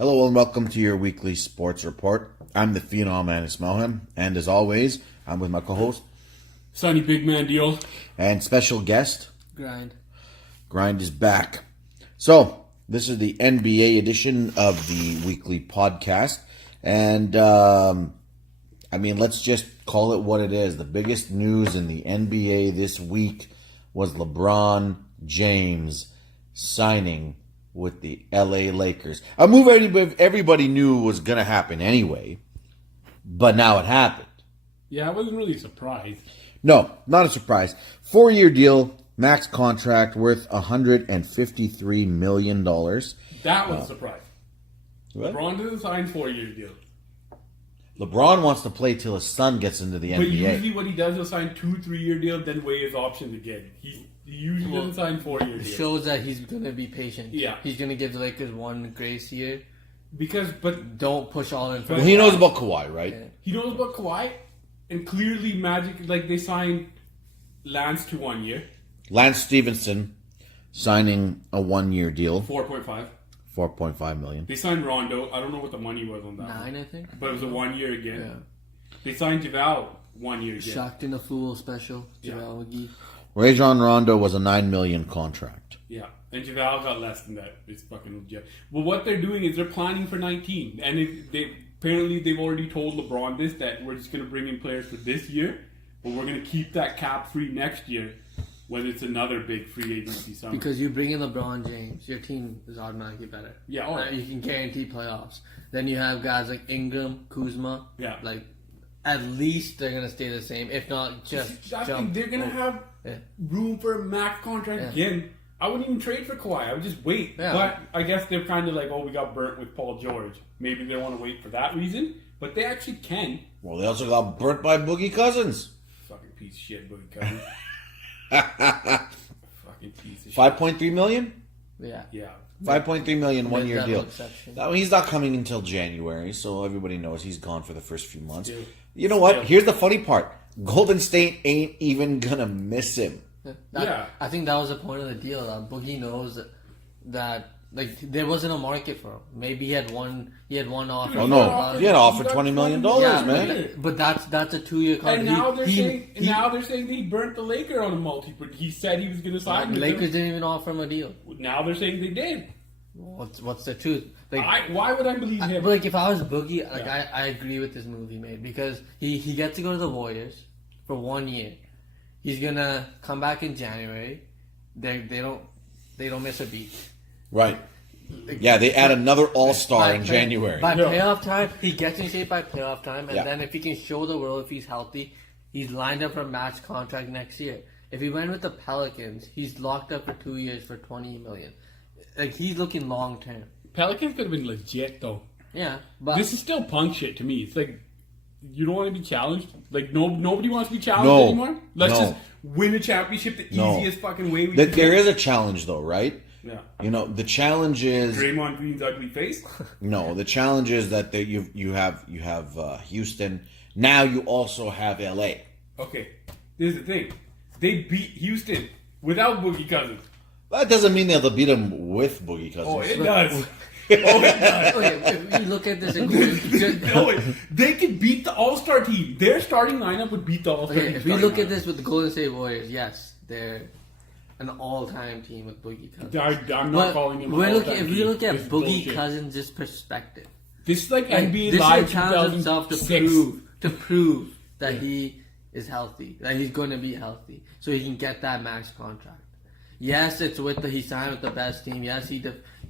Hello and welcome to your weekly sports report. I'm the Phenom Anis Mohan, and as always, I'm with my co-host Sonny Big Man Deal. and special guest. Grind. Grind is back. So, this is the NBA edition of the weekly podcast, and let's just call it what it is. The biggest news in the NBA this week was LeBron James signing with the LA Lakers. A move everybody knew was going to happen anyway, but now it happened. Yeah, I wasn't really surprised. No, not a surprise. 4-year deal, max contract worth $153 million. That was a surprise. What? LeBron doesn't sign 4-year deal. LeBron wants to play till his son gets into the But NBA. usually what he does, he'll sign 2-3 year deal, then weigh his options again. He usually doesn't sign 4-year It deal. shows that he's going to be patient. Yeah. He's going to give the Lakers one grace year. But Don't push all in. Well, he knows about Kawhi, right? Yeah. he knows about Kawhi, and clearly Magic, they signed Lance to 1 year, Lance Stevenson signing a 1-year deal, 4.5. $4.5 million. They signed Rondo. I don't know what the money was on that. 9, I think. But it was a 1 year again. Yeah. They signed JaVale 1 year again. Shocked in a Fool special. Yeah. JaVale McGee. Rajon Rondo was a $9 million contract. Yeah, and JaVale got less than that. It's fucking legit. But what they're doing is they're planning for 19, and they've already told LeBron this, that we're just going to bring in players for this year, but we're going to keep that cap free next year when it's another big free agency summer. Because you bring in LeBron James, your team is automatically better. Yeah, You can guarantee playoffs. Then you have guys like Ingram, Kuzma. Yeah. At least they're going to stay the same. If not, just jump. They're going to have room for a max contract again. I wouldn't even trade for Kawhi. I would just wait. Yeah. But I guess they're kind of like, we got burnt with Paul George. Maybe they want to wait for that reason. But they actually can. Well, they also got burnt by Boogie Cousins. Fucking piece of shit, Boogie Cousins. Fucking piece of shit. $5.3 million? Yeah. Yeah. $5.3 million, 1-year That deal. exception. Now, he's not coming until January, so everybody knows he's gone for the first few months. Still. You know what? Still. Here's the funny part. Golden State ain't even gonna miss him. Yeah. I think that was the point of the deal. Boogie knows that there wasn't a market for him. Maybe he had one offer. Oh no, he had offered $20 million, Yeah, man. but that's a 2-year contract. And now they're saying that he burnt the Laker on a multi. But he said he was going to sign the with Lakers them. didn't even offer him a deal. Now they're saying they did. What's the truth? Why would I believe him? But if I was Boogie, I agree with this move he made because he gets to go to the Warriors for 1 year. He's gonna come back in January. They don't miss a beat. Right. Yeah, they add another All-Star in January. By playoff time, he gets in shape by playoff time, and Yeah. then if he can show the world if he's healthy, he's lined up for a max contract next year. If he went with the Pelicans, he's locked up for 2 years for $20 million. He's looking long term. Pelicans could have been legit though. Yeah, but This is still punk shit to me. It's like you don't want to be challenged. Nobody wants to be challenged No. anymore. Let's No. just win a championship the No. easiest fucking way we can. There is a challenge, though, right? Yeah. You know, the challenge is Draymond Green's ugly face. no. The challenge is that you have Houston. Now you also have LA. Okay, this is the thing. They beat Houston without Boogie Cousins. That doesn't mean they'll beat them with Boogie Cousins. Oh, it does. okay, if you look at this, They could beat the All-Star team. Their starting lineup would beat the All-Star team. if we look at this with the Golden State Warriors, yes, they're an all-time team with Boogie Cousins. I'm not calling him. If we look at This is Boogie bullshit. Cousins' perspective, This is like and NBA this Live is challenge himself 2006. to prove that he is healthy, that he's going to be healthy, so he can get that max contract. Yes, he signed with the best team. Yes, he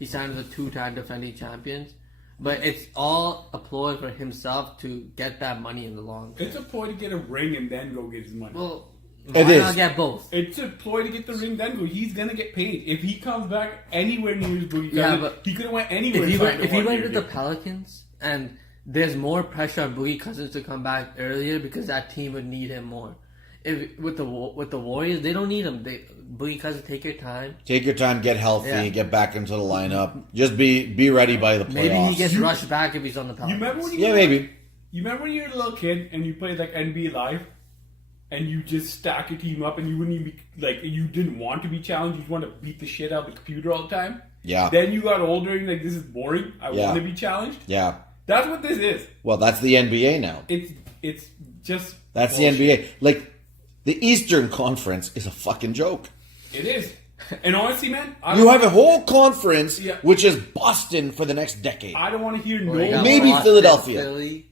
signed with the 2-time defending champions. But it's all a ploy for himself to get that money in the long term. It's a ploy to get a ring and then go get his money. Well, It why is. not get both? It's a ploy to get the ring, then go. He's gonna get paid if he comes back anywhere near his Boogie Cousins. Yeah, but he could have went anywhere. If he signed went a 1 with year the deal. Pelicans, and there's more pressure on Boogie Cousins to come back earlier because that team would need him more. If with the Warriors, they don't need him. Boogie Cousins, take your time. Take your time, get healthy, Yeah. get back into the lineup. Just be ready by the playoffs. Maybe he gets rushed back if he's on the You Pelicans. remember when Yeah, maybe. You remember when you were a little kid and you played like NBA Live, and you just stack your team up and you wouldn't even be like you didn't want to be challenged. You just want to beat the shit out of the computer all the time. Yeah. Then you got older and like, this is boring. I Yeah. want to be challenged. Yeah. That's what this is. Well, that's the NBA now. It's just That's bullshit. the NBA. Like, the Eastern Conference is a fucking joke. It is. And honestly, man, You have a whole conference, Yeah. which is Boston for the next decade. I don't want to hear Or you no. got Maybe Boston, Philadelphia. Philly,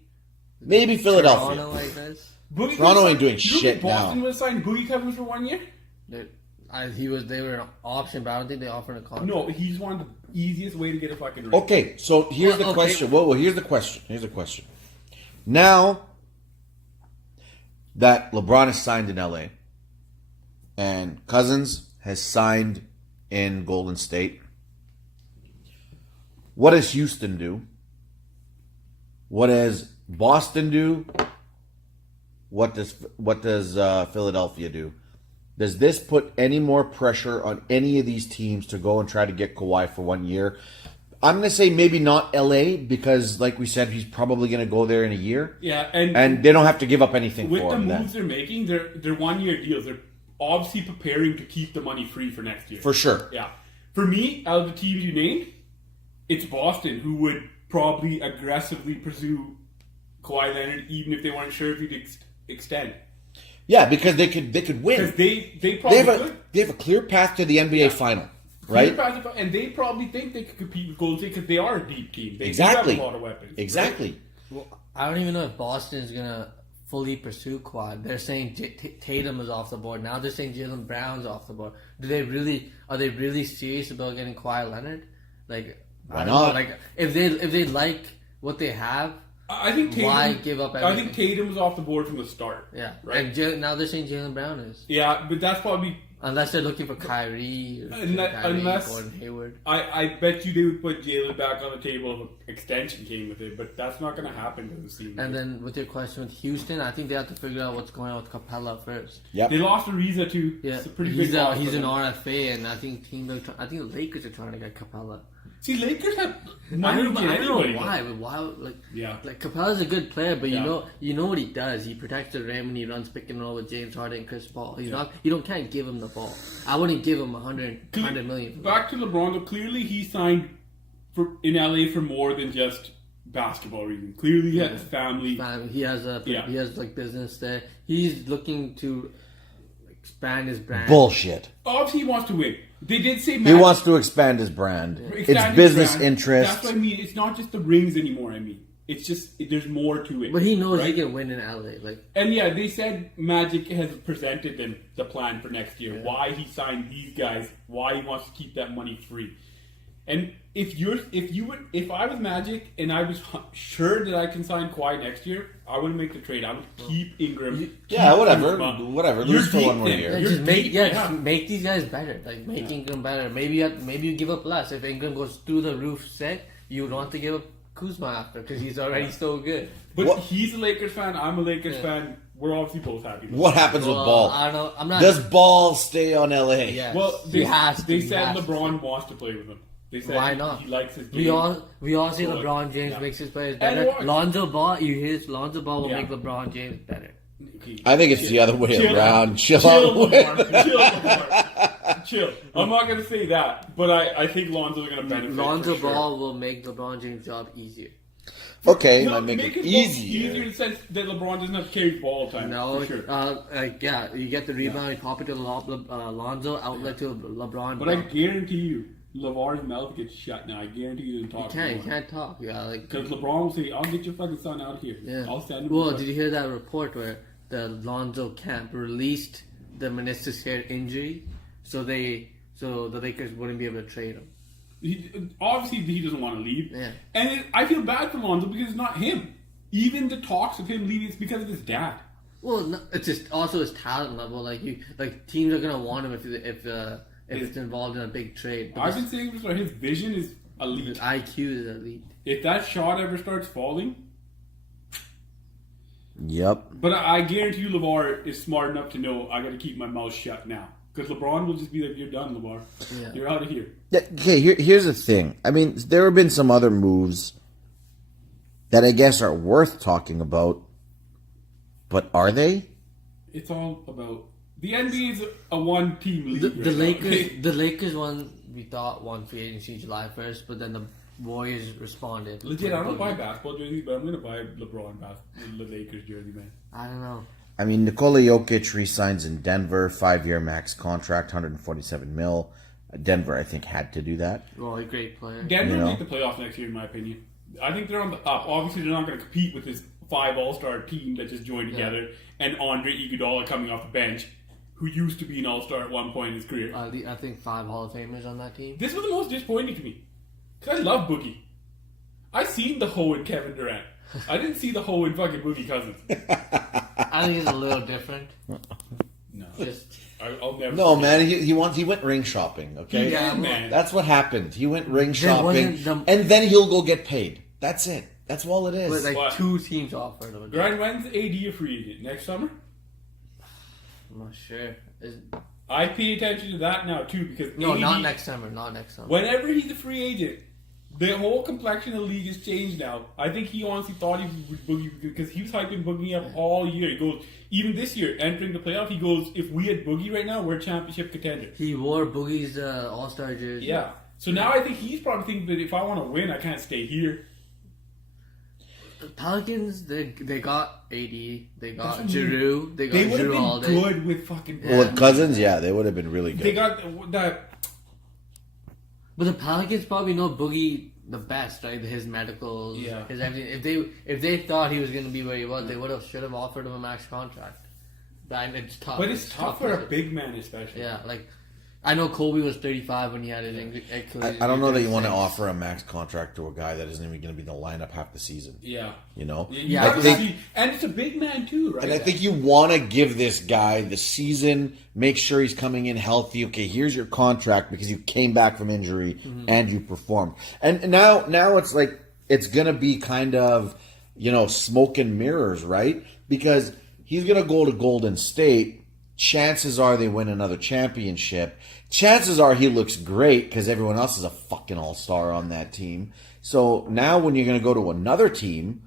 Maybe Philadelphia. Toronto, I guess. Boogie Toronto Cousins- ain't doing you shit think Boston now. would sign Boogie Cousins for 1 year? They were an option, but I don't think they offered a contract. No, he's one of the easiest way to get a fucking ring. Okay, so here's the Well, okay. question. Well, here's the question. Here's the question. Now that LeBron is signed in LA and Cousins has signed in Golden State, what does Houston do? What does Boston do? What does Philadelphia do? Does this put any more pressure on any of these teams to go and try to get Kawhi for 1 year? I'm going to say maybe not LA because, like we said, he's probably going to go there in a year. Yeah, And they don't have to give up anything with for the him moves then. they're making, they're 1 year deals. They're obviously preparing to keep the money free for next year. For sure. Yeah. For me, out of the teams you named, it's Boston who would probably aggressively pursue Kawhi Leonard even if they weren't sure if he'd extend. Yeah, because they could win. Because they They probably have could. they have a clear path to the NBA final, right? And they probably think they could compete with Golden State because they are a deep team. They do Exactly. have a lot of weapons. Exactly. Well, I don't even know if Boston is gonna fully pursue Kawhi. They're saying Tatum is off the board. Now they're saying Jaylen Brown's off the board. Are they really serious about getting Kawhi Leonard? Like, Why I don't not? know, like if they like what they have, I think Tatum, why give up I think everything? Tatum was off the board from the start. Yeah, Right. And now they're saying Jaylen Brown is, Yeah, but that's probably. unless they're looking for Kyrie, or Unless- Gordon Hayward. I bet you they would put Jalen back on the table if an extension came with it, but that's not going to happen. Doesn't seem. And then with your question with Houston, I think they have to figure out what's going on with Capella first. Yep. they lost Ariza too. Yeah, It's a pretty he's big loss he's for an them. RFA, and I think I think the Lakers are trying to get Capella. See, Lakers have I money don't, to know, get I don't anybody. know why, but why? Like, Yeah. like Capella's a good player, but Yeah. you know what he does. He protects the rim and he runs pick and roll with James Harden and Chris Paul. He's Yeah. not. You can't give him the ball. I wouldn't give him 100 million. Back to LeBron, though, clearly he signed in LA for more than just basketball reasons. Clearly he has family. He has Yeah. he has like business there. He's looking to expand his brand. Bullshit. Obviously he wants to win. They did say He wants to expand his brand. expand It's his business brand. interests. That's what I mean. It's not just the rings anymore. I mean, it's just there's more to it. But he knows he right? can win in LA. Like, And yeah, they said Magic has presented them the plan for next year. Why he signed these guys, why he wants to keep that money free. And if I was Magic and I was sure that I can sign Kawhi next year, I wouldn't make the trade. I would keep Ingram. Yeah, keep whatever. Kuzma. Whatever. You're Lose for deep 1 more then. year. yeah, You're just make deep, just make these guys better. Like make Ingram better. Maybe you give up less. If Ingram goes through the roof sick, you would want to give up Kuzma after because he's already so good. But What- he's a Lakers fan. I'm a Lakers fan. We're obviously both happy. What happens with Well, Ball? I don't know. I'm not. Does Ball stay on LA? Yeah. Well, He has to, they he said has to. LeBron wants to play with him. They said Why not? He likes his game. We all say So, LeBron James yeah. makes his players And better. what- Lonzo Ball, you hear this? Lonzo Ball will Yeah. make LeBron James better. Okay. I think it's the other way Chill around. out. Chill Chill, out. Lamar. Chill, Lamar. Chill. I'm not going to say that, but I think Lonzo's going to benefit. Lonzo for sure. Ball will make LeBron James' job easier. Okay, He'll might make it his ball easier. in the sense that LeBron doesn't have to carry ball time. No, for sure. yeah, you get the rebound, you pop it to Lonzo, outlet to LeBron. But I guarantee you, LeVar's mouth gets shut now. I guarantee you doesn't talk. you can't talk. Yeah, like Because LeBron will say, "I'll get your fucking son out of here. yeah. I'll send him." Well, to did you hear that report where the Lonzo camp released the meniscus tear injury, so the Lakers wouldn't be able to trade him? Obviously, he doesn't want to leave. Yeah. And I feel bad for Lonzo because it's not him. Even the talks of him leaving, it's because of his dad. Well, no, it's just also his talent level. Like teams are gonna want him if it's involved in a big trade. But I've been saying this, his vision is his elite. IQ is elite. If that shot ever starts falling, Yep. but I guarantee you, LeVar is smart enough to know I got to keep my mouth shut now. Because LeBron will just be like, "You're done, LeVar. Yeah. You're out of here." Yeah, okay, here's the thing. I mean, there have been some other moves that I guess are worth talking about, but are they? It's all about the NBA is a one-team league. The right now. Lakers, the Lakers won we thought won free agency July 1st, but then the Warriors responded. Legit, I don't buy basketball jerseys, but I'm gonna buy the Lakers jersey, man. I don't know. I mean, Nikola Jokic re-signs in Denver, 5-year max contract, 147 mil. Denver, I think, had to do that. Well, a great player. Denver You will know? make the playoffs next year, in my opinion. I think they're on the up. Obviously, they're not going to compete with this 5 All-Star team that just joined together, and Andre Iguodala coming off the bench, who used to be an All-Star at one point in his career. I think 5 Hall of Famers on that team. This was the most disappointing to me, because I love Boogie. I seen the hoe in Kevin Durant. I didn't see the hoe in fucking Boogie Cousins. I think it's a little different. No, Just I'll never. No, forget. man, he went ring shopping, okay? Yeah, man. That's what happened. He went ring shopping, wasn't the- and then he'll go get paid. That's it. That's all it is. but like What? 2 teams offered him. Grind, when's AD a free agent? Next summer? I'm not sure. I pay attention to that now too because No, AD, not next summer. Not next summer. Whenever he's a free agent, the whole complexion of the league has changed now. I think he honestly thought he would Boogie because he was hyping Boogie up all year. He goes, even this year, entering the playoff, he goes, if we had Boogie right now, we're a championship contender. He wore Boogie's All-Star jersey. Yeah. So now I think he's probably thinking that if I want to win, I can't stay here. The Pelicans, they got AD, they got That's what I mean. Giroux, they got They would Giroux all have been day. good with fucking. Well, with Cousins, yeah, they would have been really good. They got that. But the Pelicans probably know Boogie the best, right? His medicals, Yeah. his everything. If they thought he was going to be where he was, they should have offered him a max contract. But it's tough. But it's tough for a big man, especially. Yeah, like I know Kobe was 35 when he had his Achilles. I don't know that you want to offer a max contract to a guy that isn't even going to be in the lineup half the season. Yeah. You know? You Yeah, gotta I think- see- and it's a big man too, right? And I think you want to give this guy the season, make sure he's coming in healthy. Okay, here's your contract because you came back from injury and you performed. And now it's like it's going to be kind of, smoke and mirrors, right? Because he's going to go to Golden State. Chances are they win another championship. Chances are he looks great because everyone else is a fucking all-star on that team. So now when you're going to go to another team,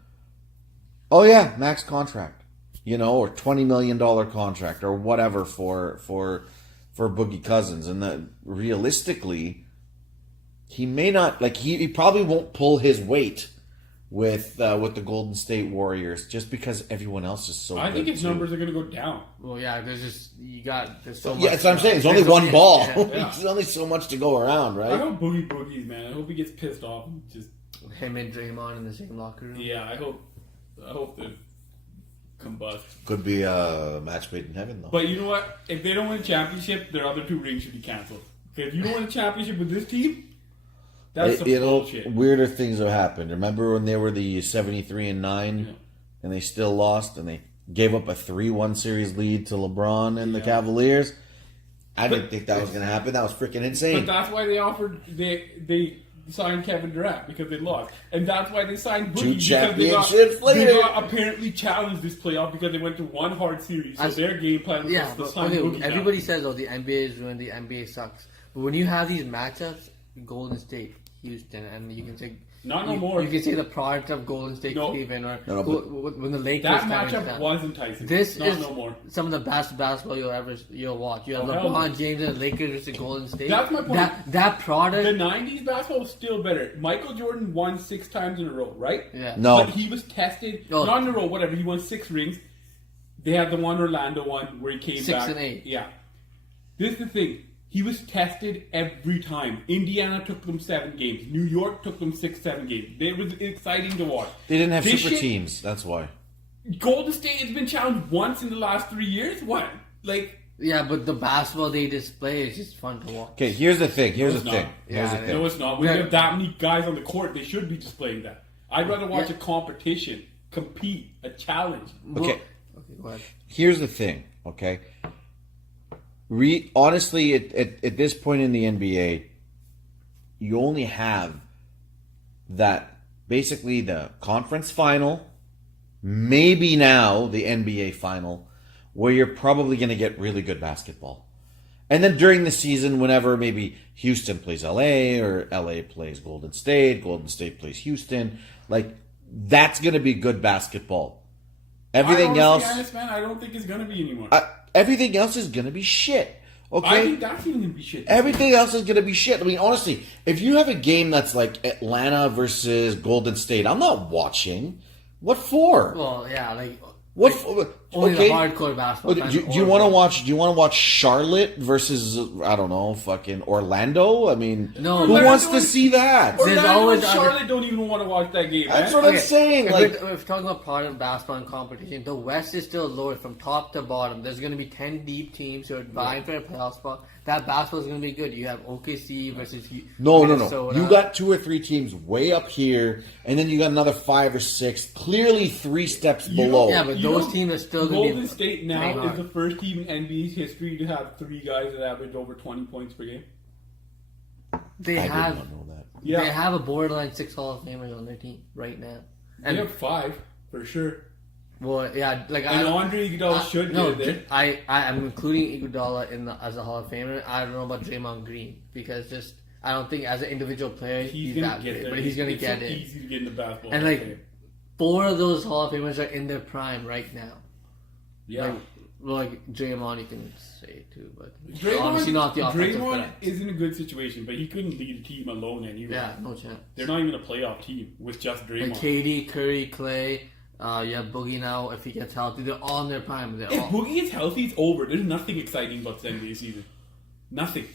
oh yeah, max contract, or $20 million contract or whatever for Boogie Cousins. And that realistically, he may not, he probably won't pull his weight with the Golden State Warriors just because everyone else is so I good think his too. numbers are going to go down. Well, yeah, there's so much. Yeah, that's what I'm saying. It's only There's one ball. Yeah. There's only so much to go around, I right? hope Boogie, man. I hope he gets pissed off. And just Him and Draymond in the same locker room. yeah, I hope they combust. Could be a match made in heaven, though. But you know what? If they don't win a championship, their other 2 rings should be canceled. Because if you don't win a championship with this team, that's some bullshit. Weirder things have happened. Remember when they were the 73-9 and they still lost and they gave up a 3-1 series lead to LeBron and the Cavaliers? I didn't think that was going to happen. That was freaking But insane. that's why they signed Kevin Durant because they lost, and that's why they signed Boogie 2 because championships they later. got apparently challenged this playoff because they went to one hard series. So their game plan was Yeah, to but sign okay, Boogie. everybody now. says, "Oh, the NBA is ruined. The NBA sucks." But when you have these matchups, Golden State, Houston, and you can say Not no more. You can say the product of Golden State, No. Cleveland, or No, but when the Lakers. That come into matchup town. was enticing. This not is no more. some of the best basketball you'll watch. You have Oh, hell LeBron no. James and the Lakers versus Golden State. That's my point. That product. The 90s basketball was still better. Michael Jordan won 6 times in a row, right? Yeah. No. But he was tested, No. not in a row, whatever. He won 6 rings. They had the one Orlando one where he came 6 back. and 8. Yeah. This is the thing. He was tested every time. Indiana took them 7 games. New York took them 6-7 games. It was exciting to watch. They didn't have This super shit- teams. That's why. Golden State has been challenged once in the last 3 years. What? Yeah, but the basketball they display is just fun to watch. Okay, here's the thing. Here's it's the not. thing. Here's Yeah, the No, thing. it's not. When Yeah. you have that many guys on the court, they should be displaying that. I'd rather watch Yeah. a competition, compete, a challenge. Okay. Okay, go ahead. Here's the thing, okay? Honestly, at this point in the NBA, you only have that basically the conference final, maybe now the NBA final, where you're probably going to get really good basketball. And then during the season, whenever maybe Houston plays LA or LA plays Golden State plays Houston, that's going to be good basketball. Everything I else. honestly, honest, man, I don't think it's gonna be anymore. Everything else is going to be shit. Okay? I think that's even going to be shit. Everything else is going to be shit. I mean, honestly, if you have a game that's like Atlanta versus Golden State, I'm not watching. What for? Well, yeah, like What? only Okay. the hardcore basketball. Do fans you or- want to watch? Do you want to watch Charlotte versus I don't know, fucking Orlando? I mean, No, who but- wants to see that? There's Orlando always and Charlotte don't even want to watch that game. That's man. what I'm saying. If Like, we're talking about part of basketball and competition, the West is still lower from top to bottom. There's going to be 10 deep teams who are vying for a playoff spot. That basketball is going to be good. You have OKC versus no. Minnesota. You got 2 or 3 teams way up here, and then you got another 5 or 6, clearly 3 steps below. Yeah, but You those know, teams are still going to be Golden State now playing is hard. the first team in NBA's history to have 3 guys that average over 20 points per game. They I have did not know that. Yeah, they have a borderline 6 Hall of Famers on their team right now. they And have 5 for sure. well, yeah, like And Andre Iguodala should no, get there. I'm including Iguodala as a Hall of Famer. I don't know about Draymond Green because just I don't think as an individual player He's he's gonna that get great, there. but he's gonna It's get so it. easy to get in the basketball. And Hall like of Fame. 4 of those Hall of Famers are in their prime right now. yeah. Like Draymond, you can say too, but Draymond, obviously not the offensive Draymond threat. is in a good situation, but he couldn't lead a team alone anyway. Yeah, no chance. They're not even a playoff team with just Draymond. Like KD, Curry, Clay, you have Boogie now. If he gets healthy, they're all in their prime. They're If all. Boogie is healthy, it's over. There's nothing exciting about the NBA season. Nothing.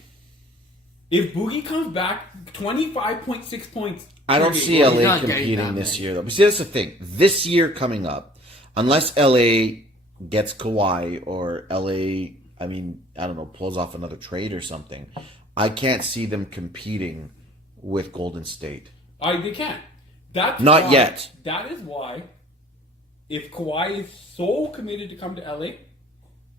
If Boogie comes back, 25.6 points. I don't per see game. He's LA not getting competing that this many. year, though. But see, that's the thing. This year coming up, unless LA gets Kawhi or LA, I mean, I don't know, pulls off another trade or something, I can't see them competing with Golden State. They can't. That's Not why- yet. That is why, if Kawhi is so committed to come to LA,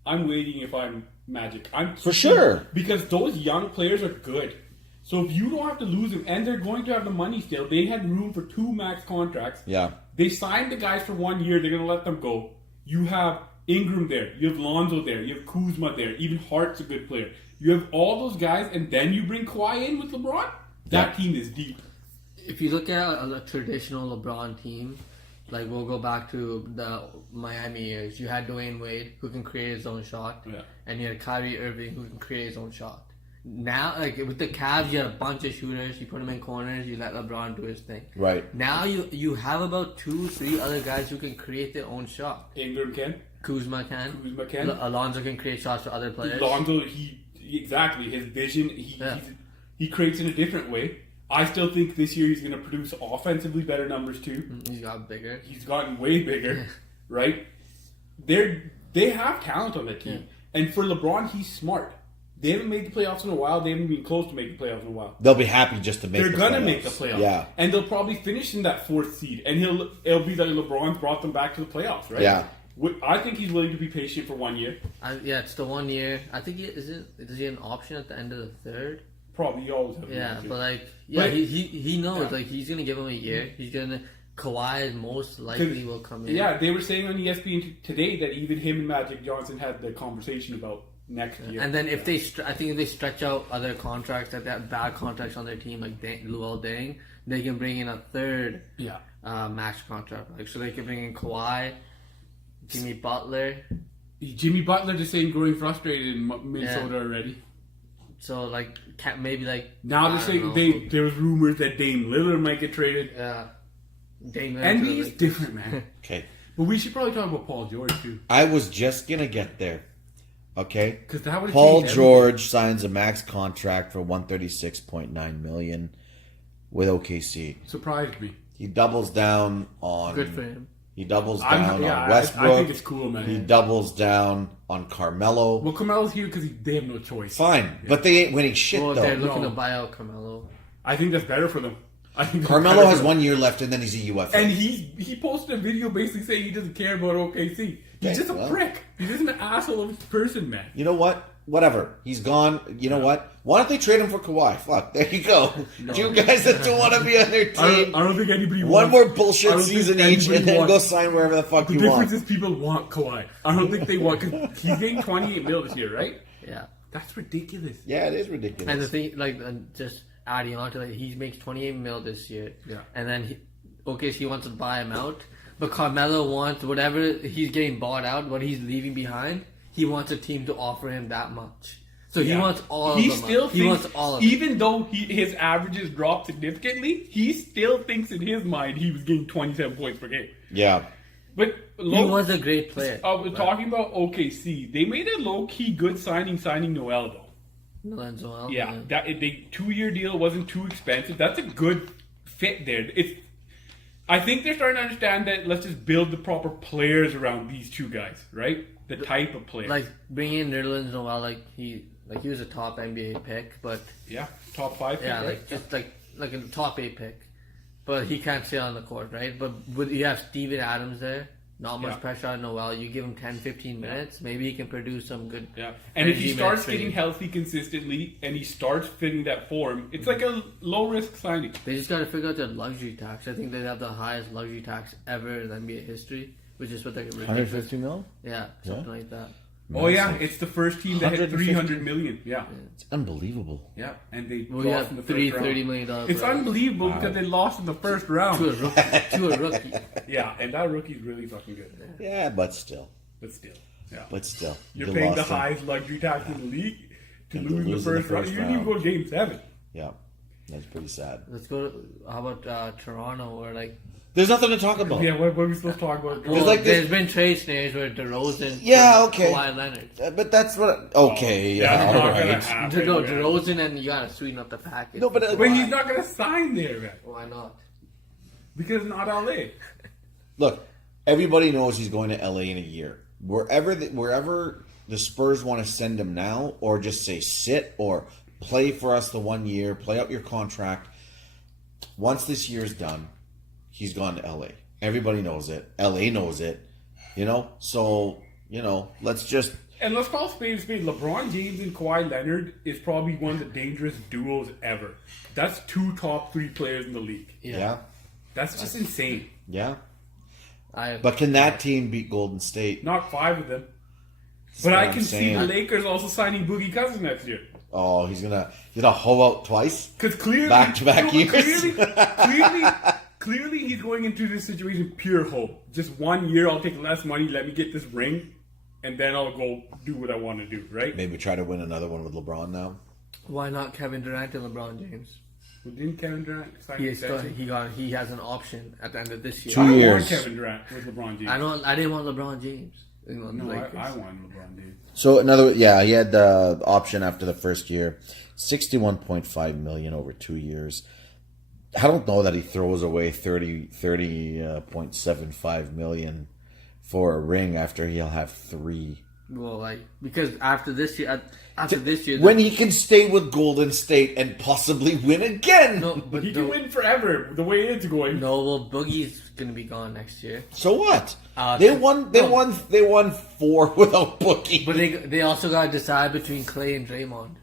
I'm waiting if I'm Magic. I'm For sure. Because those young players are good. So if you don't have to lose them, and they're going to have the money still, they had room for 2 max contracts. Yeah. They signed the guys for 1 year. They're going to let them go. You have Ingram there. You have Lonzo there. You have Kuzma there. Even Hart's a good player. You have all those guys, and then you bring Kawhi in with LeBron. That team is deep. If you look at a traditional LeBron team, like we'll go back to the Miami years. You had Dwayne Wade who can create his own shot, Yeah. and you had Kyrie Irving who can create his own shot. Now, like with the Cavs, you had a bunch of shooters. You put them in corners. You let LeBron do his thing. Right. Now you have about 2-3 other guys who can create their own shot. Ingram can. Kuzma can. Kuzma can. Alonzo can create shots for other players. Lonzo, exactly his vision. Yeah. He creates in a different way. I still think this year he's going to produce offensively better numbers too. He's got bigger. He's gotten way bigger, right? They have talent on that team, and for LeBron, he's smart. They haven't made the playoffs in a while. They haven't been close to making the playoffs in a while. They'll be happy just to make They're the gonna playoffs. make the playoffs, Yeah. and they'll probably finish in that 4th seed, and it'll be like LeBron's brought them back to the playoffs, right? Yeah. I think he's willing to be patient for 1 year. Yeah, it's the 1 year. I think is he an option at the end of the third? Probably he always have. Yeah, to. but like, yeah, But- he knows Yeah. like he's gonna give him a year. He's gonna Kawhi most likely will come in. Yeah, they were saying on ESPN today that even him and Magic Johnson had the conversation about next year. And then if they, I think if they stretch out other contracts that they have bad contracts on their team, like Luol Deng, they can bring in a third yeah, max contract. Like so, they can bring in Kawhi, Jimmy Butler. Jimmy Butler just saying growing frustrated in Minnesota already. So like maybe like Now I they're don't saying know. there was rumors that Dame Lillard might get traded. Yeah. Dame Lillard And to the he's Lakers. different, man. Okay. But we should probably talk about Paul George too, I was just going to get there. Okay. because that would Paul George signs a max contract for $136.9 million with OKC. surprised me. He doubles down on Good for him. He doubles down on I Westbrook. think it's cool, man. He doubles down on Carmelo. Well, Carmelo's here because they have no choice. Fine, but they ain't winning shit Well, they're though. looking No. to buy out Carmelo. I think that's better for them. I think that's Carmelo better has for 1 year left, and then he's a UFA. And he posted a video basically saying he doesn't care about OKC. He's Okay, just a well. prick. He's just an asshole of a person, man. You know what? Whatever. He's gone. You know what? Why don't they trade him for Kawhi? Fuck. There you go. Two guys that don't want to be on their team. I don't think anybody One wants, more I bullshit don't think season each, anybody and then wants- go sign wherever the fuck The you difference want. is people want Kawhi. I don't think they want because he's getting 28 mil this year, right? Yeah. That's ridiculous. Yeah, it is And the ridiculous. thing, like, just adding on to that, he makes 28 mil this year. Yeah. And then, he wants to buy him out. But Carmelo wants whatever he's getting bought out, what he's leaving behind, he wants a team to offer him that much. So he Yeah. wants all He of them. still He thinks, wants all of them. even though his averages dropped significantly, he still thinks in his mind he was getting 27 points per game. Yeah. But He was a great player. we're talking about OKC. They made a low key good signing Noel though. Lorenzo, Yeah, that the 2-year deal wasn't too expensive. That's a good fit there. I think they're starting to understand that let's just build the proper players around these two guys, right? The type of player. like bringing in Nerlens Noel, he was a top NBA pick, but yeah, top 5 pick, yeah, right? like just like a top 8 pick, but he can't stay on the court, right? But you have Steven Adams there, not much Yeah. pressure on Noel. You give him 10-15 minutes, maybe he can produce some good. Yeah, and if he energy starts minutes for getting you. healthy consistently and he starts fitting that form, it's like a low risk signing. They just got to figure out their luxury tax. I think they have the highest luxury tax ever in NBA history, which is what they're ridiculous. 150 mil? Yeah, something like that. Oh yeah, it's the first team that hit 150? 300 million. Yeah, It's unbelievable. yeah, and they Well, you lost have in the first round. $30 million. It's unbelievable because they lost in the first round. to a rookie. To a rookie. Yeah, and that rookie's really fucking good. Yeah, but still. But still, yeah. You You're paying the lost him. highest luxury tax in the league to And to lose lose the in the first round. first You didn't even round. go to game 7. Yeah. That's pretty sad. Let's go to, how about Toronto, where like, There's nothing to talk about. Yeah, what are we supposed to talk about? well, like this- there's been trade scenarios where DeRozan, Yeah, okay. Kawhi Leonard. But that's what. Okay, That's yeah, not all gonna right. happen, No, man. DeRozan, and you gotta sweeten up the package. No, but, But he's not going to sign there, man. Why not? Because it's not LA. Look, everybody knows he's going to LA in a year. Wherever the Spurs want to send him now, or just say sit or play for us the 1 year, play out your contract. Once this year's done, he's gone to LA. Everybody knows it. LA knows it. So let's just. And let's call spade a spade. LeBron James and Kawhi Leonard is probably one of the dangerous duos ever. That's 2 top 3 players in the league. Yeah. That's just insane. Yeah. I But can that team beat Golden State? Not 5 of them. That's But what I I'm can see saying. the Lakers also signing Boogie Cousins next year. Oh, he's gonna hoe out twice. Because clearly, Back-to-back years. Clearly, he's going into this situation pure hope. Just 1 year, I'll take less money. Let me get this ring, and then I'll go do what I want to do. Right? Maybe try to win another one with LeBron now. Why not Kevin Durant and LeBron James? Well, didn't Kevin Durant sign He an is still, extension? he has an option at the end of this year. 2 I don't want years. Kevin Durant with LeBron James. I didn't want LeBron James. No, I want LeBron James. So he had the option after the first year, $61.5 million over 2 years. I don't know that he throws away $30.75 million for a ring after he'll have 3. Well, because after this year, When he can stay with Golden State and possibly win again. no, but He can win forever the way it's going. No, well, Boogie's gonna be gone next year. So what? Uh, They won 4 without Boogie. But they also gotta decide between Clay and Draymond.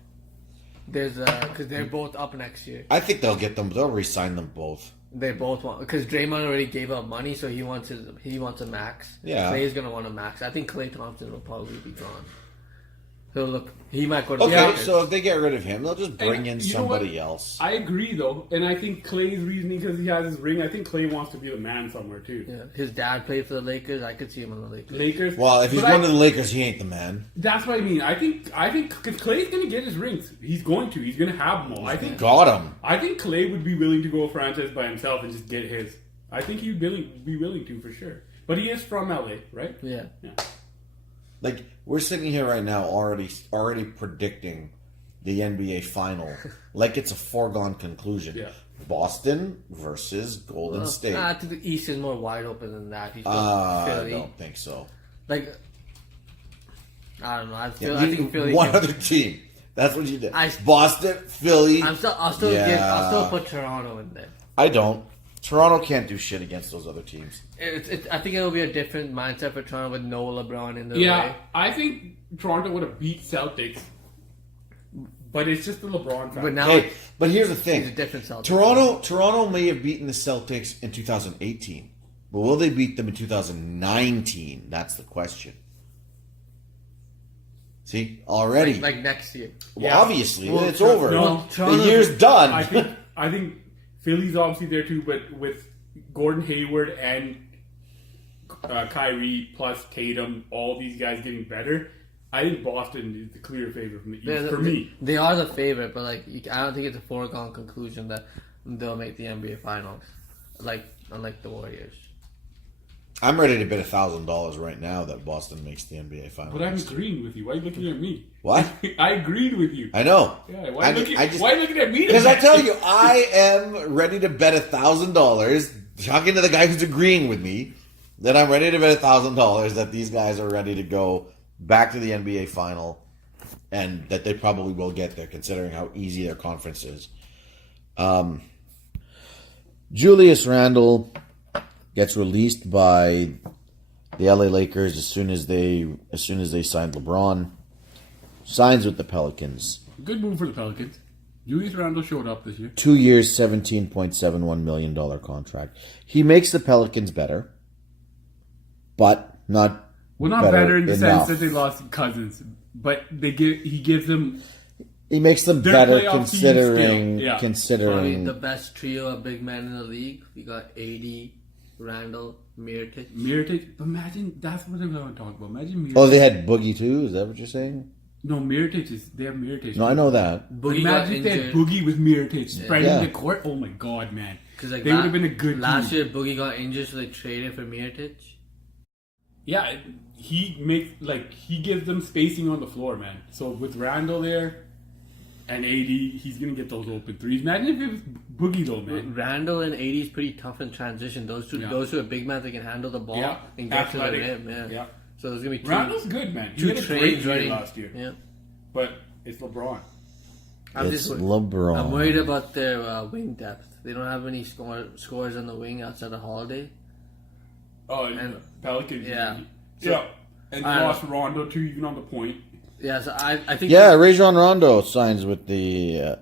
There's because they're both up next year. I think they'll get them. They'll re-sign them both. They both want because Draymond already gave up money, so he wants a max. Yeah. Clay's gonna want a max. I think Klay Thompson will probably be gone. So look, he might go to Okay, the Lakers. so if they get rid of him, they'll just bring And in you know what? somebody else. I agree, though, and I think Clay's reasoning because he has his ring. I think Clay wants to be the man somewhere too. Yeah, his dad played for the Lakers. I could see him on the Lakers. Lakers. Well, if he's But going to the Lakers, he ain't the man. that's what I mean. I think because Clay's going to get his rings. He's going to. He's going to have them all. I think Got him. Clay would be willing to go a franchise by himself and just get his. I think he'd be willing to for sure. But he is from LA, right? Yeah. Like we're sitting here right now, already predicting the NBA final, like it's a foregone conclusion. Yeah. Boston versus Golden State. I think the East is more wide open than that. He's got I Philly. don't think so. Like, I don't know. I Yeah, think Philly. one can- other team. That's what you did. I- Boston, Philly. I'll Yeah. still put Toronto in there. I don't. Toronto can't do shit against those other teams. I think it'll be a different mindset for Toronto with no LeBron in the Yeah, way. I think Toronto would have beat Celtics, but it's just the LeBron factor. But now Hey, but here's the it's a thing. different Celtics. Toronto may have beaten the Celtics in 2018, but will they beat them in 2019? That's the question. See, already. like next year. Well, Yeah. obviously, Well, it's over. no, The year's done. I think Philly's obviously there too, but with Gordon Hayward and Kyrie plus Tatum, all these guys getting better, I think Boston is the clear favorite from the East They're- for me. They are the favorite, but like I don't think it's a foregone conclusion that they'll make the NBA Finals. Like unlike the Warriors. I'm ready to bet $1,000 right now that Boston makes the NBA Finals. But I'm agreeing with you. Why are you looking at me? What? I agreed with you. I know. Yeah, why are you looking at me? Because I tell you, I am ready to bet $1,000. Talking to the guy who's agreeing with me, that I'm ready to bet $1,000 that these guys are ready to go back to the NBA Final, and that they probably will get there, considering how easy their conference is. Julius Randle gets released by the LA Lakers as soon as they signed LeBron. Signs with the Pelicans. Good move for the Pelicans. Julius Randle showed up this year. 2 years, $17.71 million contract. He makes the Pelicans better, but not better in the enough. sense that they lost Cousins, but he gives them. He makes them Their better playoff team considering still, yeah. Probably the best trio of big men in the league. We got AD, Randall, Mirotic. But imagine that's what I want to talk about. Imagine Mirotic. Oh, they had Boogie too. Is that what you're saying? No, they have Mirotic. No, I know that. Boogie Imagine if they had Boogie with Mirotic spreading Yeah. the court. Oh my god, man! Because like they would have been a good last team. year, Boogie got injured, so they traded for Mirotic. Yeah, he gives them spacing on the floor, man. So with Randall there and AD, he's gonna get those open threes. Imagine if it was Boogie though, man. Randall and AD is pretty tough in transition. Those two are big men that can handle the ball Yeah, and get athletic. to the rim. Yeah. Yeah. So there's gonna be Randall's good, man. He two had a great trains year running last year, Yeah. but it's LeBron. It's LeBron. I'm worried about their wing depth. They don't have any scores on the wing outside of Holiday. Oh, and Pelicans. Yeah. Yeah. And they lost Rondo too, even on the point. Yeah, so I think Yeah, Rajon Rondo signs with the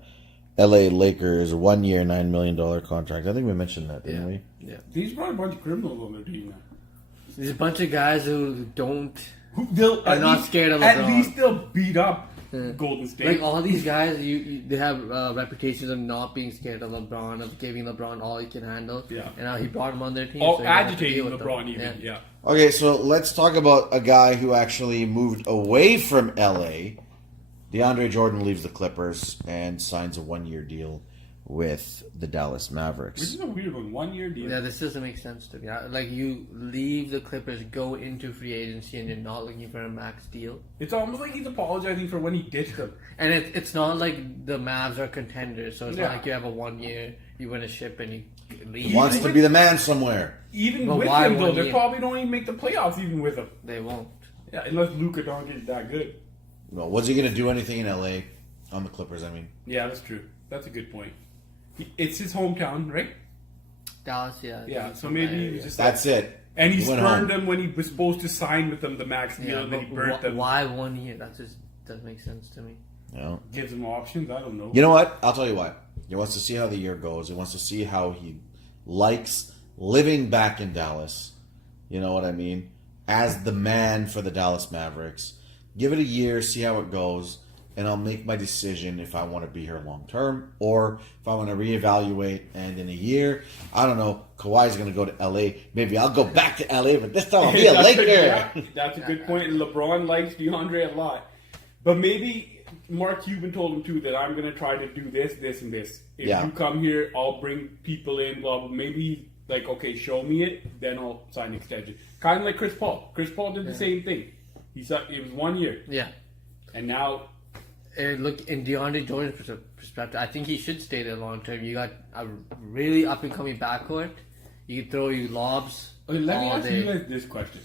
LA Lakers, 1 year, $9 million contract. I think we mentioned that, didn't we? Yeah. These brought a bunch of criminals on their team now. There's a bunch of guys who don't Are not scared of At LeBron. least they'll beat up Golden State. like all these guys. They have reputations of not being scared of LeBron, of giving LeBron all he can handle. Yeah. And now he brought him on their team. All so you don't have to agitating deal with them. LeBron even. Yeah. Okay, so let's talk about a guy who actually moved away from LA. DeAndre Jordan leaves the Clippers and signs a 1 year deal with the Dallas Which Mavericks. is a weird one. 1 year deal. Yeah, this doesn't make sense to me. Like you leave the Clippers, go into free agency, and you're not looking for a max deal. It's almost like he's apologizing for when he ditched them. And it's not like the Mavs are contenders, so it's Yeah. not like you have a 1 year, you win a ship, and you leave. He wants to be the man somewhere. Even But with why him, though, 1 they year? probably don't even make the playoffs even with him. They won't. Yeah, unless Luka Doncic is that good. Well, was he going to do anything in LA on the Clippers? I mean, Yeah, that's true. That's a good point. It's his hometown, right? Dallas, yeah. Yeah, so maybe he was just that's it. And he went spurned home. them when he was supposed to sign with them the max deal, Yeah, and then but he burnt them. why 1 year? That just doesn't make sense to me. You know? Gives them options. I don't know. You know what? I'll tell you what. He wants to see how the year goes. He wants to see how he likes living back in Dallas. You know what I mean? As the man for the Dallas Mavericks. Give it a year, see how it goes, and I'll make my decision if I want to be here long term or if I want to reevaluate. And in a year, I don't know, Kawhi's going to go to LA. Maybe I'll go back to LA, but this time I'll be a That's Laker. yeah, that's a good point. And LeBron likes DeAndre a lot. But maybe Mark Cuban told him too that I'm going to try to do this, this, and this. If Yeah. you come here, I'll bring people in, blah, blah. Maybe, like, okay, show me it, then I'll sign an extension. Kind of like Chris Paul. Chris Paul did the same thing. It was 1 year. Yeah. And now, Look, in DeAndre Jordan's perspective, I think he should stay there long term. You got a really up and coming backcourt. You can throw you lobs let me all ask day. you guys this question.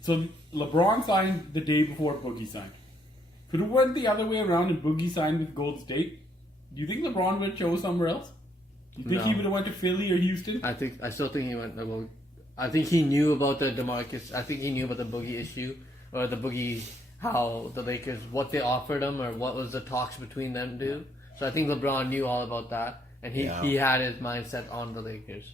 So LeBron signed the day before Boogie signed. Could it went the other way around and Boogie signed with Golden State? Do you think LeBron would have chose somewhere else? Do you think he No. would have went to Philly or Houston? I still think he went. Well, I think he knew about the DeMarcus. I think he knew about the Boogie issue or the Boogie, how the Lakers, what they offered him or what was the talks between them do. So I think LeBron knew all about that, and he had his mindset on the Lakers.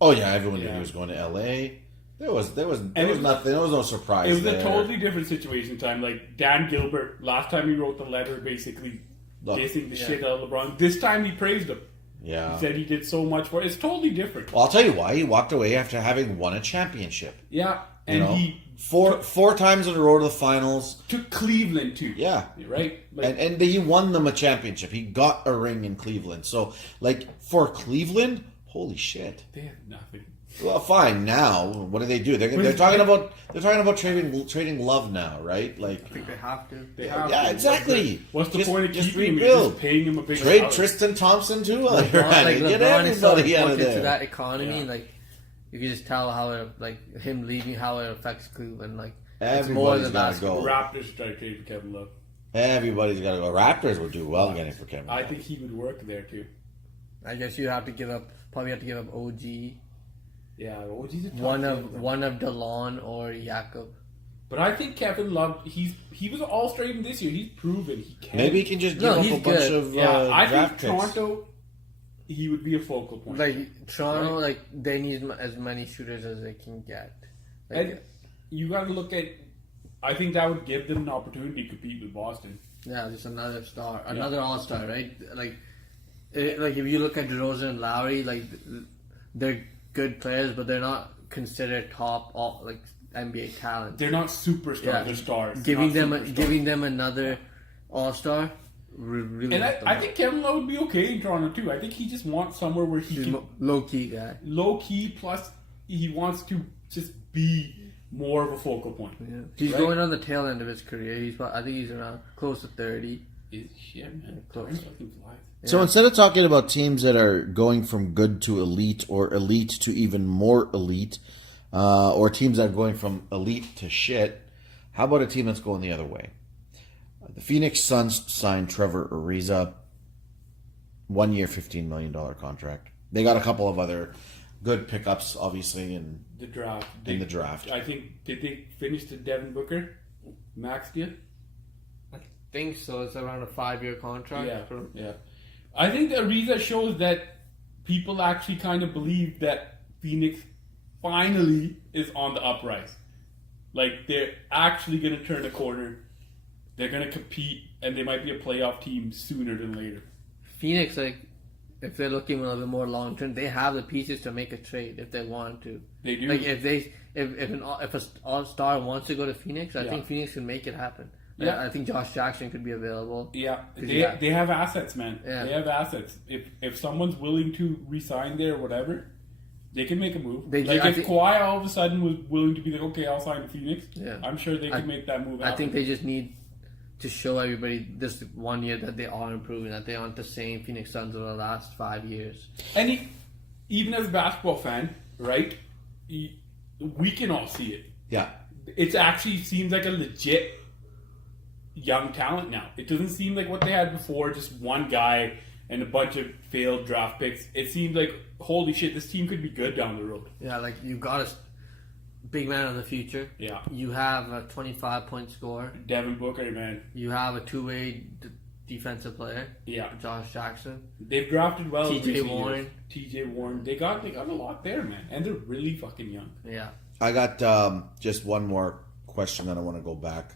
Oh, yeah, everyone knew Yeah. he was going to LA. There was it nothing. was- There was no surprise It was there. a totally different situation time. Like Dan Gilbert, last time he wrote the letter basically Look, dissing the yeah. shit out of LeBron. This time he praised him. Yeah. He said he did so much for it. It's totally different. Well, I'll tell you why. He walked away after having won a championship. Yeah, You and know, he four times in a row to the finals. took Cleveland too. Yeah. Right? Like, And he won them a championship. He got a ring in Cleveland. So, like, for Cleveland, holy shit. they have nothing. Well, fine. Now, what do they do? They're talking about trading Love now, right? Like, I think they have to. They have yeah, to. exactly. What's the Just- point of just keeping him? rebuild. Just paying him a big trade salary? Tristan Thompson too. While you're LeBron, at like it. Get LeBron is so everybody out of important to there. that economy. Yeah. Like you can just tell how it, like him leaving, how it affects Cleveland. Like it's more Everybody's than got to basketball. go. Raptors should try to trade for Kevin Love. Everybody's got to go. Raptors would do well getting for Kevin. I think he would work there too. I guess you have to give up. Probably have to give up OG. Yeah, OG's a tough One one. of DeLon or Jakob. But I think Kevin Love, he was an All-Star even this year. He's proven he can. Maybe he can just give No, up he's a bunch good. of Yeah, I draft think picks. Toronto, he would be a focal point. Like Toronto, like they need as many shooters as they can get. Like, And you got to look at. I think that would give them an opportunity to compete with Boston. yeah, just another star, another All Star, right? Like if you look at DeRozan and Lowry, like they're good players, but they're not considered top like NBA talent. They're not superstars; Yeah. they're stars. Giving Not them superstars. giving them another All Star, really. And help them I out. think Kevin Love would be okay in Toronto too. I think he just wants somewhere where he he's can low key guy. low key. Plus, he wants to just be more of a focal point. Yeah. He's Right? going on the tail end of his career. I think he's around close to 30. Shit, man. Close. Time fucking flies. So instead of talking about teams that are going from good to elite or elite to even more elite, or teams that are going from elite to shit, how about a team that's going the other way? The Phoenix Suns signed Trevor Ariza, 1 year, $15 million contract. They got a couple of other good pickups, obviously, and The draft. in the draft. I think did they finish the Devin Booker max deal? I think so. It's around a 5-year contract. Yeah, yeah. I think the Ariza shows that people actually kind of believe that Phoenix finally is on the uprise. Like they're actually going to turn a corner. They're going to compete, and they might be a playoff team sooner than later. Phoenix, like, if they're looking a little bit more long term, they have the pieces to make a trade if they want to. They do. Like if a all star wants to go to Phoenix, I Yeah. think Phoenix can make it happen. Yeah. I think Josh Jackson could be available. Yeah, Yeah. they have assets, man. Yeah. They have assets. If someone's willing to resign there or whatever, they can make a move. They- like I if think- Kawhi all of a sudden was willing to be like, okay, I'll sign to Phoenix. Yeah. I'm sure they can make that move. I think they just need to show everybody this 1 year that they are improving, that they aren't the same Phoenix Suns of the last 5 years. And even as a basketball fan, right? We can all see it. Yeah. It actually seems like a legit young talent now. It doesn't seem like what they had before, just one guy and a bunch of failed draft picks. It seems like, holy shit, this team could be good down the road. Yeah, like you got a big man of the future. Yeah. You have a 25-point scorer. Devin Booker, man. You have a two-way defensive player, Yeah. Josh Jackson. They've drafted well. in T.J. recent Warren. years. T.J. Warren. They got a lot there, man. And they're really fucking young. Yeah. I got just one more question, then I want to go back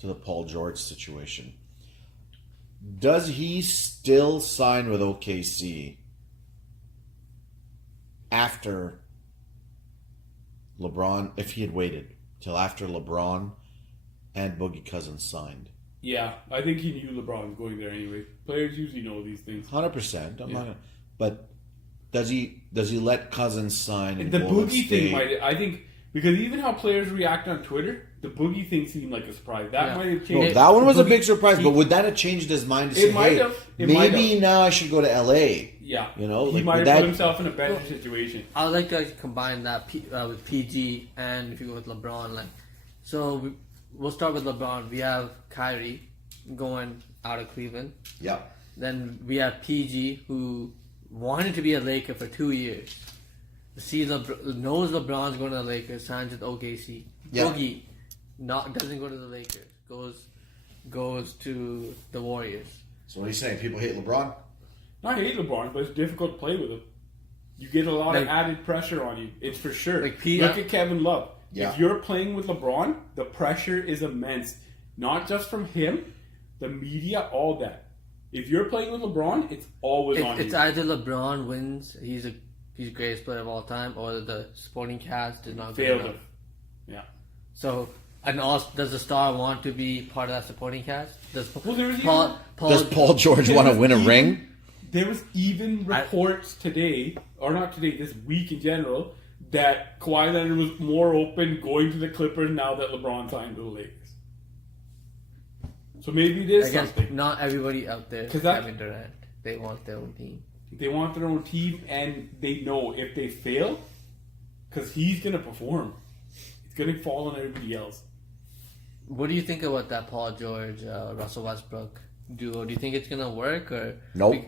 to the Paul George situation. Does he still sign with OKC after LeBron, if he had waited till after LeBron and Boogie Cousins signed? Yeah, I think he knew LeBron was going there anyway. Players usually know these things. 100%. I'm Yeah. not, but does he let Cousins sign? in The Golden Boogie State? thing might, I think, because even how players react on Twitter, the Boogie thing seemed like a surprise. That Yeah. might have No, changed. that one was a Boogie- big surprise. he- But would that have changed his mind to It say, might "Hey, have. It might maybe have. now I should go to LA"? Yeah, You know, he like, might would have that- put himself in a better situation. I would like to combine that with PG and if you go with LeBron. Like, so we'll start with LeBron. We have Kyrie going out of Cleveland. Yeah. Then we have PG who wanted to be a Laker for 2 years. Knows LeBron's going to the Lakers, signs with OKC. Yeah. Boogie doesn't go to the Lakers, goes to the Warriors. So what are you saying? People hate LeBron? I hate LeBron, but it's difficult to play with him. You get a lot of Like- added pressure on you. It's for sure. Like Look at Kevin Love. Yeah. If you're playing with LeBron, the pressure is immense. Not just from him, the media, all that. If you're playing with LeBron, it's always on It's you. either LeBron wins, he's the greatest player of all time, or the supporting cast is not good Failed enough. him. Yeah. So, and also, does the star want to be part of that supporting cast? Does there's Does Paul George want to win a ring? There was even reports today, or not today, this week in general, that Kawhi Leonard was more open going to the Clippers now that LeBron signed with the Lakers. So maybe it is I guess something. not everybody out there is 'Cause that- Kevin Durant. They want their own team. They want their own team, and they know if they fail, because he's going to perform. It's going to fall on everybody else. What do you think about that Paul George, Russell Westbrook duo? Do you think it's gonna work or Nope.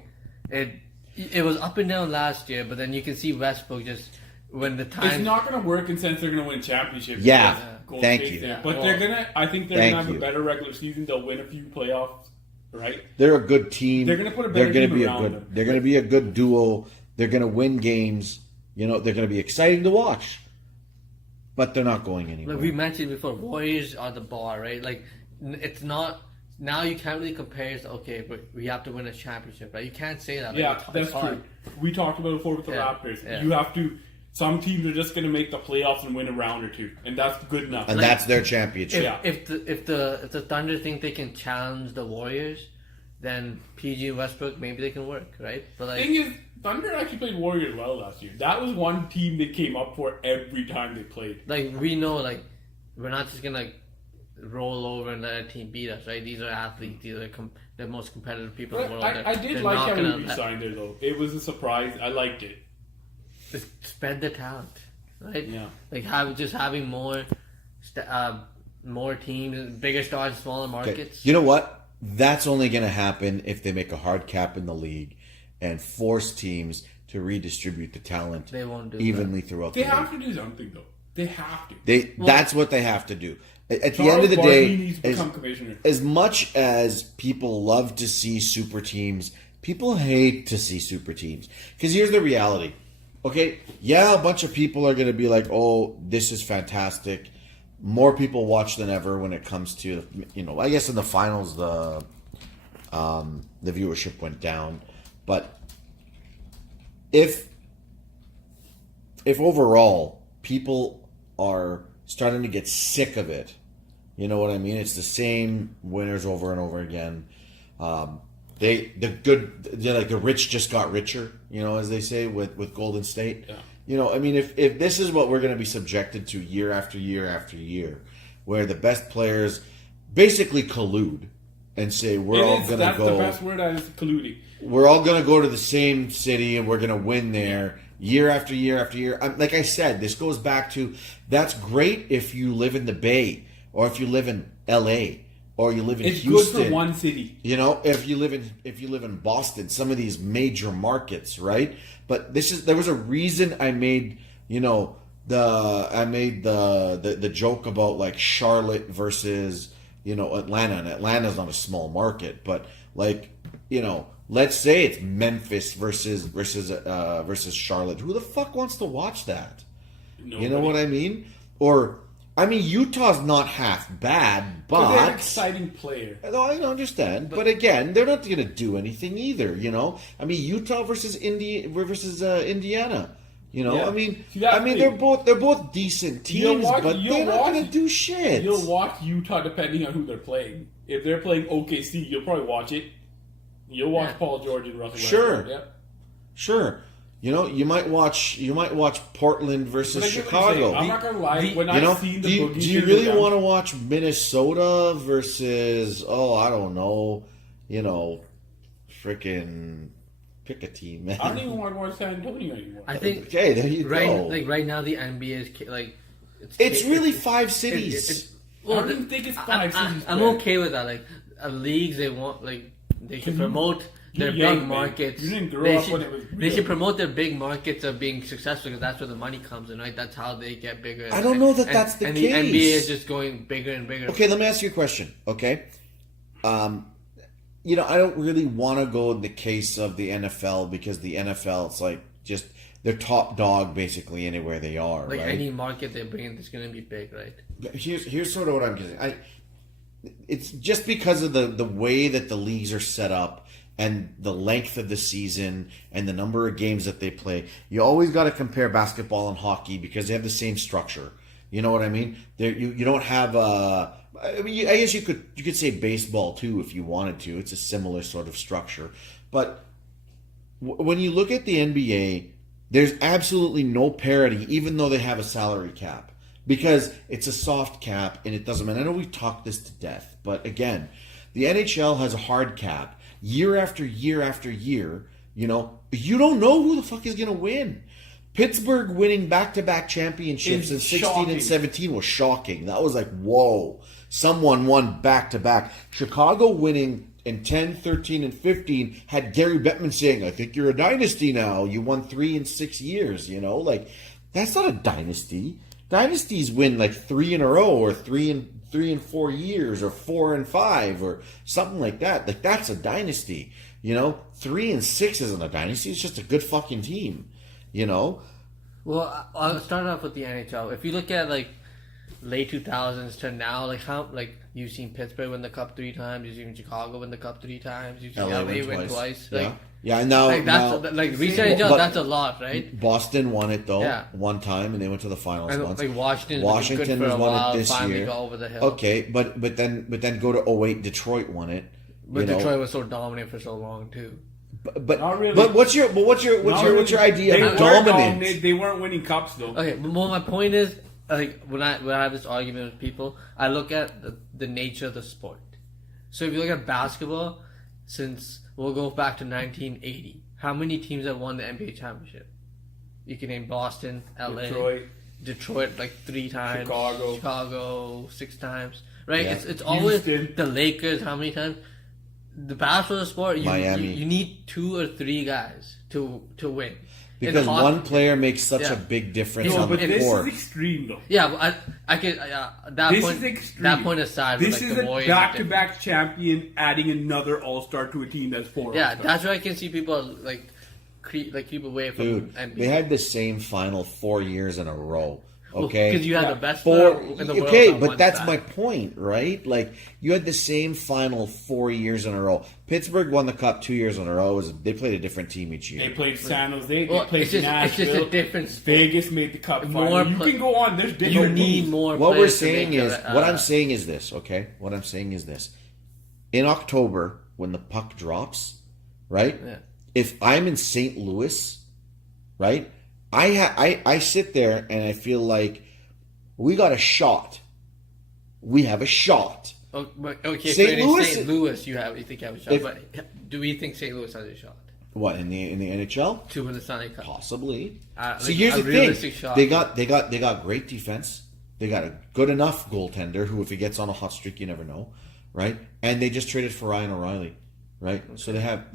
It was up and down last year, but then you can see Westbrook just when the It's time. not going to work in sense they're going to win championships. Yeah. because Golden Thank State's you. there. Yeah. But Well, they're going to, I think they're thank going to have you. a better regular season. They'll win a few playoffs, right? They're a good team. They're gonna put a They're better gonna team be around a good. them. They're gonna be a good duo. They're gonna win games. You know, they're gonna be exciting to watch. But they're not going anywhere. Like we mentioned before, Warriors are the bar, right? Like it's not. Now you can't really compare it to, okay, but we have to win a championship, right? You can't say that. Like, Yeah, it's that's hard. true. We talked about it before with the Yeah, Raptors. yeah. You have to. Some teams are just going to make the playoffs and win a round or two, and that's good enough. and that's their championship. Yeah. If the Thunder think they can challenge the Warriors, then PG and Westbrook maybe they can work, right? But like Thing is, Thunder actually played Warriors well last year. That was one team they came up for every time they played. we know like we're not just gonna roll over and let a team beat us, right? These are athletes. These are the most competitive people in the But world. I did They're like not how gonna we signed there, though. It was a surprise. I liked it. just spread the talent, right? Yeah. Like having more teams, bigger stars, smaller Okay. markets. You know what? That's only going to happen if they make a hard cap in the league and force teams to redistribute the talent They won't do evenly throughout They the have league. to do something, though. They have to. That's what they have to do. At the Charles end of the Barkley day, needs to become commissioner. as much as people love to see super teams, people hate to see super teams. Because here's the reality. Okay, yeah, a bunch of people are going to be like, oh, this is fantastic. More people watch than ever when it comes to, I guess in the finals, the viewership went down. But if overall people are starting to get sick of it, you know what I mean? It's the same winners over and over again. The rich just got richer, as they say with Golden State. Yeah. I mean, if this is what we're going to be subjected to year after year after year, where the best players basically collude and say That's the best word. That is colluding. we're all going to go to the same city and we're going to win there year after year after year. Like I said, this goes back to that's great if you live in the Bay or if you live in LA or you live in It's Houston. good for one city. If you live in Boston, some of these major markets, right? But there was a reason I made, the joke about like Charlotte versus, Atlanta, and Atlanta's not a small market, but like, let's say it's Memphis versus Charlotte. Who the fuck wants to watch that? Nobody. You know what I mean? Or Utah's not half bad, But they're an but exciting player. no, I don't understand. But again, they're not going to do anything either. Utah versus Indiana. Yeah. See, they're both decent teams, but they're not going to do shit. You'll watch Utah depending on who they're playing. If they're playing OKC, you'll probably watch it. You'll watch Paul George and Russell Sure. Westbrook. Yeah. Sure. You might watch Portland versus But I get what you're saying. Chicago. I'm not gonna lie. When Do I've seen the Boogie you thing really go down- want to watch Minnesota versus I don't know, freaking pick a team, man. I don't even want to watch San Antonio anymore. I think Okay, there you go. right now the NBA is like It's really 5 cities. I don't even think it's five cities. I'm Brad. okay with that. Like leagues, they want they should You- promote their you're young, big man. markets. You didn't grow They up should- when it was They real. should promote their big markets of being successful because that's where the money comes in, right? That's how they get bigger. I don't know that that's the and case. the NBA is just going bigger and bigger. Okay, let me ask you a question. Okay, I don't really want to go in the case of the NFL because the NFL, it's like just they're top dog basically anywhere they are. Like right? any market they bring in, it's going to be big, right? Here's sort of what I'm getting. It's just because of the way that the leagues are set up and the length of the season and the number of games that they play, you always got to compare basketball and hockey because they have the same structure. You know what I mean? You don't have I guess you could say baseball too if you wanted to. It's a similar sort of structure, but when you look at the NBA, there's absolutely no parity, even though they have a salary cap, because it's a soft cap and it doesn't matter. I know we've talked this to death, but again, the NHL has a hard cap year after year after year. You don't know who the fuck is going to win. Pittsburgh winning back-to-back championships in 16 and 17 was shocking. That was like, whoa. Someone won back-to-back. Chicago winning in 10, 13, and 15 had Gary Bettman saying, I think you're a dynasty now. You won 3 in 6 years, Like, that's not a dynasty. Dynasties win like 3 in a row or 3 in 4 years or 4 and 5 or something like that. Like, that's a dynasty. 3 and 6 isn't a dynasty. It's just a good fucking team. Well, I'll start off with the NHL. If you look at like late 2000s to now, like how you've seen Pittsburgh win the cup 3 times, you've seen Chicago win the cup 3 times, you've seen LA win twice. Yeah, and now recent NHL, that's a lot, right? Boston won it though one time, and they went to the finals once. Like Washington has won it this finally year. Go over the hill. Okay, but then go to 08, Detroit won it. But Detroit was so dominant for so long too. But not really. But what's your idea of dominance? They weren't winning cups though. Okay, but my point is, like when I have this argument with people, I look at the nature of the sport. So if you look at basketball, since we'll go back to 1980, how many teams have won the NBA championship? You can name Boston, LA, Detroit like 3 times, Chicago 6 times, right? Yeah. It's always Houston. the Lakers. How many times? The basketball sport, Miami. You need 2 or 3 guys to win. Because one player makes such a big difference on but the this court. is extreme though. Yeah, but I can that This point. is extreme. That point aside, This like is the a Warriors back-to-back champion adding another All-Star to a team that's 4 Yeah, All-Stars. that's where I can see people keep away from Dude, NBA. they had the same final 4 years in a row. Okay, because you had the best Four, player in the world. okay, on but one that's side. my point, right? Like you had the same final 4 years in a row. Pittsburgh won the cup 2 years in a row. They played a different team each year. They played San Jose. They Well, played it's just Nashville. a different sport. Vegas made the cup More final. You pla- can go on. There's different. You need moves. more. What we're players to saying make is, a, what I'm saying is this, okay? What I'm saying is this. In October, when the puck drops, right? Yeah. If I'm in St. Louis, right? I sit there and I feel like we got a shot. We have a shot. Okay, St. so Louis- in St. Louis, you think you have a shot, If- but do we think St. Louis has a shot What in the NHL? to win the Stanley Cup? Possibly. Like See, here's a the realistic thing. shot. They got great defense. They got a good enough goaltender who, if he gets on a hot streak, you never know, right? And they just traded for Ryan O'Reilly, right? Okay. So they have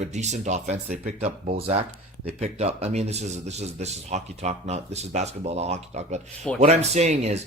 a decent offense. They picked up Bozak. They picked up. I mean, this is hockey talk, not this is basketball, not hockey talk. But what I'm saying is,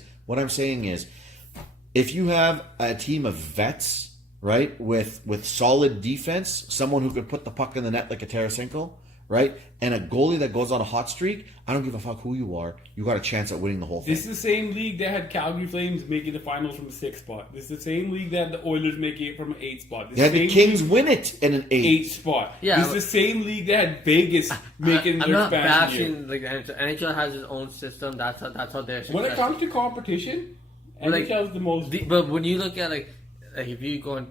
if you have a team of vets, right, with solid defense, someone who could put the puck in the net like a Tarasenko, right, and a goalie that goes on a hot streak, I don't give a fuck who you are. You got a chance at winning the whole thing. This is the same league that had Calgary Flames making the finals from a 6th spot. This is the same league that had the Oilers making it from an 8th spot. This They had is the same Kings league- win it in an 8th spot. Yeah, This is the same league that had Vegas making I'm their not expansion year. bashing like the NHL has its own system. That's how they're. When it successful. comes to competition, Like, NHL is the most. But when you look at like if you go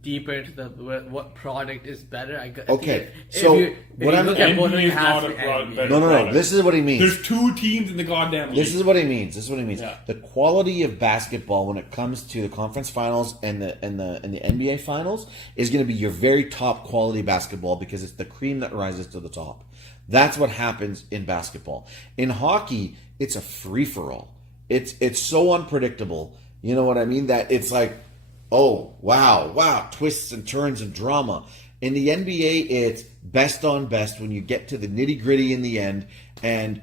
deeper into what product is better, Okay, so what I'm- look at both, NBA it is has not to a be product NBA. better. No. product. This is what he means. There's 2 teams in the goddamn league. This is what he means. Yeah. The quality of basketball when it comes to the conference finals and the NBA finals is going to be your very top quality basketball because it's the cream that rises to the top. That's what happens in basketball. In hockey, it's a free for all. It's so unpredictable. You know what I mean? That it's like, oh wow, twists and turns and drama. In the NBA, it's best on best when you get to the nitty gritty in the end, and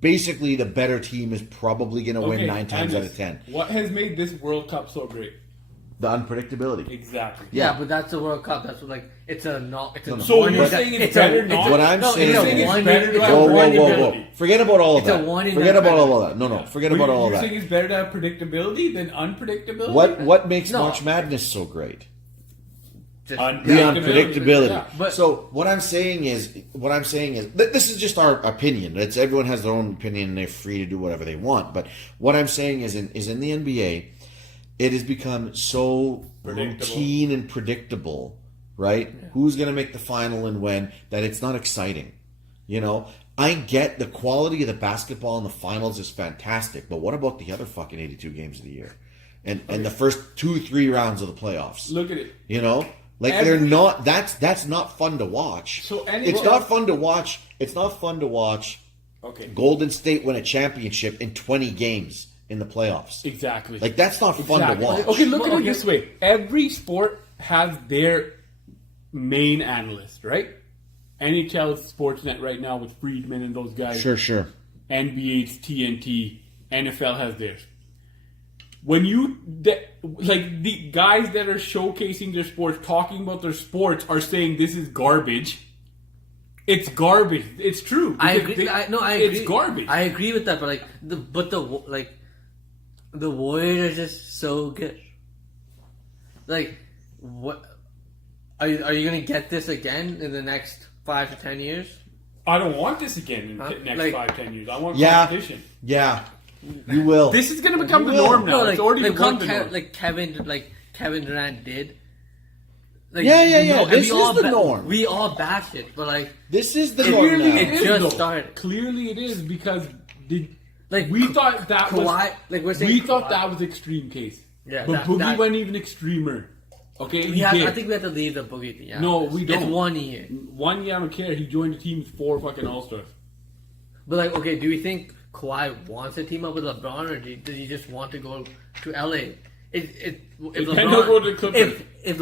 basically the better team is probably going to win 9 times out of 10. What has made this World Cup so great? The unpredictability. Exactly. Yeah, but that's the World Cup. That's what it's a So you're saying it's better not? What I'm saying it's is, a better to have whoa. predictability. Forget about all of It's a that. one in Forget nine about all of that. No. Forget about all of You're that. saying it's better to have predictability than unpredictability? What makes No. March Madness so great? just Un- The Yeah. unpredictability. Yeah. But- So what I'm saying is, this is just our opinion. It's everyone has their own opinion, and they're free to do whatever they want. But what I'm saying is, in the NBA, it has become so Predictable. routine and predictable, right? Who's going to make the final and when, that it's not exciting. You know, I get the quality of the basketball in the finals is fantastic, but what about the other fucking 82 games of the year, and the first 2-3 rounds of the playoffs? Look at it. You know, like Every- they're not. That's not fun to watch. So any- it's not fun to watch. It's not fun to watch Okay. Golden State win a championship in 20 games in the playoffs. Exactly. Like that's not fun Exactly. to watch. Okay, look at Well, it this way. Every sport has their main analyst, right? NHL Sportsnet right now with Friedman and those guys. Sure. NBA's TNT. NFL has theirs. When like the guys that are showcasing their sports, talking about their sports, are saying this is garbage. It's garbage. It's true. I Because agree. I agree. It's garbage. I agree with that, but like the Warriors are just so good. Like, what are you gonna get this again in the next 5 to 10 years? I don't want this again in the next Like- 5-10 years. I want Yeah. competition. Yeah, you will. This is going to become the will. norm now. No, It's already like become what the norm. Kevin Durant did. Like, Yeah. and This we all is the norm. We all bash it, but like, This is the norm Clearly now. it It is, just though. started. Clearly it is because like we thought that Kawhi, was like we're saying, we thought Kawhi- that was extreme case. Yeah, but that- Boogie that- went even extremer. Okay, We he have, did. I think we have to leave the Boogie thing out. No, we don't. It's 1 year. 1 year, I don't care. He joined the team with 4 fucking All Stars. But like, okay, do we think Kawhi wants to team up with LeBron, or does he just want to go to LA? If can go to the Clippers. if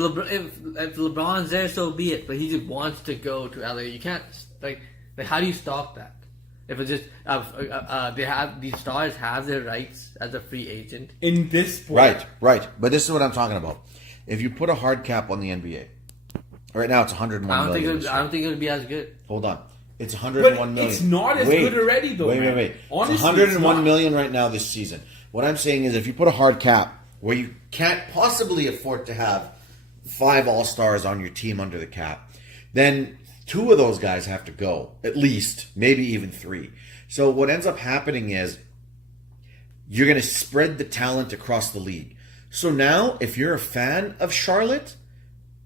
LeBron's there, so be it. But he just wants to go to LA. You can't like how do you stop that? If it's just they have these stars have their rights as a free agent. In this sport. Right. But this is what I'm talking about. If you put a hard cap on the NBA, right now it's 101 I don't million. think it'll be as good. Hold on. It's 101 But million. it's not as good already, though, Wait. man. It's Honestly, 101 it's not. million right now this season. What I'm saying is if you put a hard cap where you can't possibly afford to have 5 All-Stars on your team under the cap, then 2 of those guys have to go. At least. Maybe even 3. So what ends up happening is you're going to spread the talent across the league. So now, if you're a fan of Charlotte,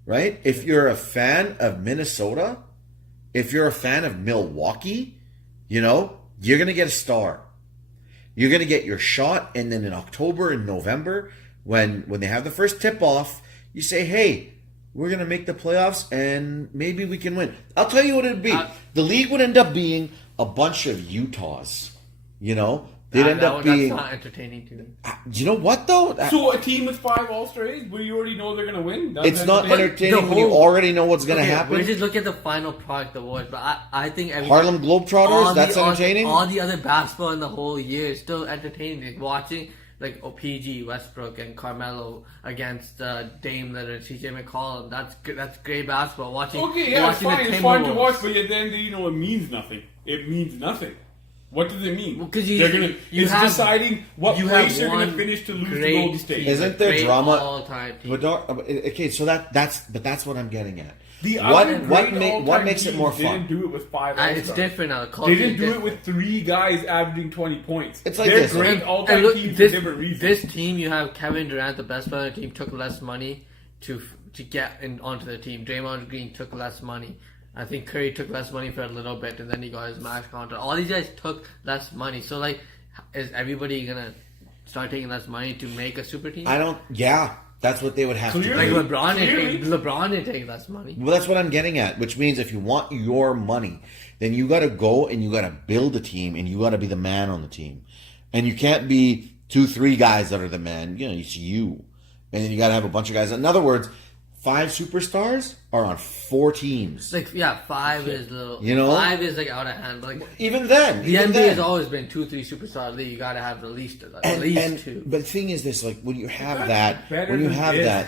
right? If you're a fan of Minnesota, if you're a fan of Milwaukee, you know, you're going to get a star. You're going to get your shot, and then in October and November, when they have the first tip-off, you say, hey, we're going to make the playoffs, and maybe we can win. I'll tell you what it would be. The league would end up being a bunch of Utahs, you know? They'd end up being... That's not entertaining to me. You know what, though? So a team with 5 All-Stars, where you already know they're going to win? That's It's not entertaining. entertaining when you already know what's going to Okay, happen. We just look at the final product award, but I think Harlem Globetrotters, that's entertaining? All the other basketball in the whole year is still entertaining. Like watching like PG, Westbrook, and Carmelo against Dame Lillard, CJ McCollum. That's great basketball. Watching Okay, yeah, it's watching fine. the It's fun to Timberwolves. watch, but yet then you know it means nothing. It means nothing. What does it mean? Well, 'cause they're gonna. you It's have- deciding what you place have you're going to one finish to lose to great Golden State. team, Isn't there great drama? all-time team. But okay, so that's what I'm getting at. The what other what, great all-time what makes it teams more Didn't fun? do it with 5 All-Stars. It's different now. The They culture didn't is do it different. with 3 guys averaging 20 points. It's like They're this. great And all-time look, teams this, for different reasons. this team, you have Kevin Durant, the best player on the team, took less money to get onto the team. Draymond Green took less money. I think Curry took less money for a little bit, and then he got his max contract. All these guys took less money. So, like, is everybody gonna start taking less money to make a super team? I don't. Yeah, that's what they would have Clearly. to Like do. Clearly. LeBron didn't take less money. Well, that's what I'm getting at. Which means if you want your money, then you got to go and you got to build a team, and you got to be the man on the team, and you can't be 2-3 guys that are the man. You know, it's you, and then you got to have a bunch of guys. In other words, 5 superstars are on 4 teams. Like, yeah, 5 is little. You know? 5 is like out of hand. But like Even then, the even NBA then. has always been 2-3 superstar league. You gotta have at least and 2. but the thing is this: like when you have That's that, better when you than have this. that,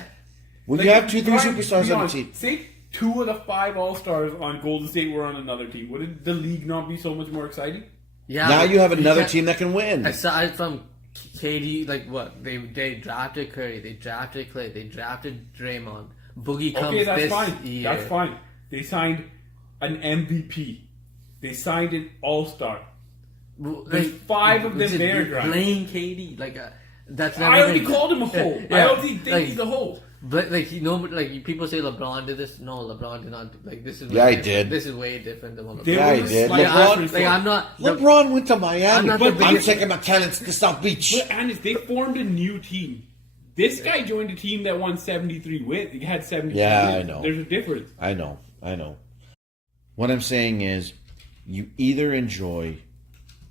when Like, you have 2-3 Brian, superstars be on the honest, team, Say 2 of the 5 All-Stars on Golden State were on another team. Wouldn't the league not be so much more exciting? Yeah, now but you have another can't- team that can win. Aside from KD, like what they drafted Curry, they drafted Clay, they drafted Draymond, Boogie comes Okay, that's this fine. year. That's fine. They signed an MVP. They signed an All-Star. There's 5 of them there, right? Playing KD, that's never I already been- called him a hole. I already think he's a hole. But people say LeBron did this. No, LeBron did not. This is Yeah, way he did. This is way different than what LeBron. They Yeah, he were did. slight LeBron- difference. I'm not. LeBron went to Miami. I'm not the I'm biggest- taking my talents to South Beach. But Anis, they formed a new team. This guy joined a team that won 73 wins. He had 73 Yeah, wins. I know. There's a difference. I know. What I'm saying is, you either enjoy